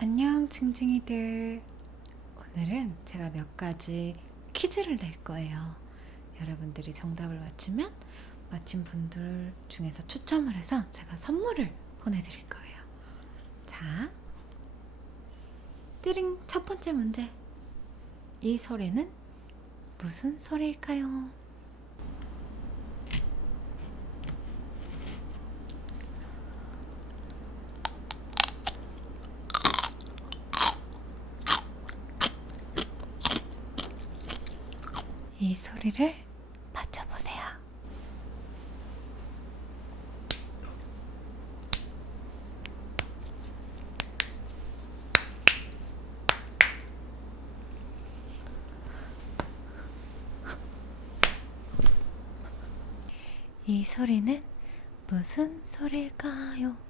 안녕 징징이들. 오늘은 제가 몇 가지 퀴즈를 낼 거예요. 여러분들이 정답을 맞히면 맞힌 분들 중에서 추첨을 해서 제가 선물을 보내드릴 거예요. 자 띠링 첫 번째 문제. 이 소리는 무슨 소리일까요? 이 소리를 맞춰보세요. 이 소리는 무슨 소리일까요?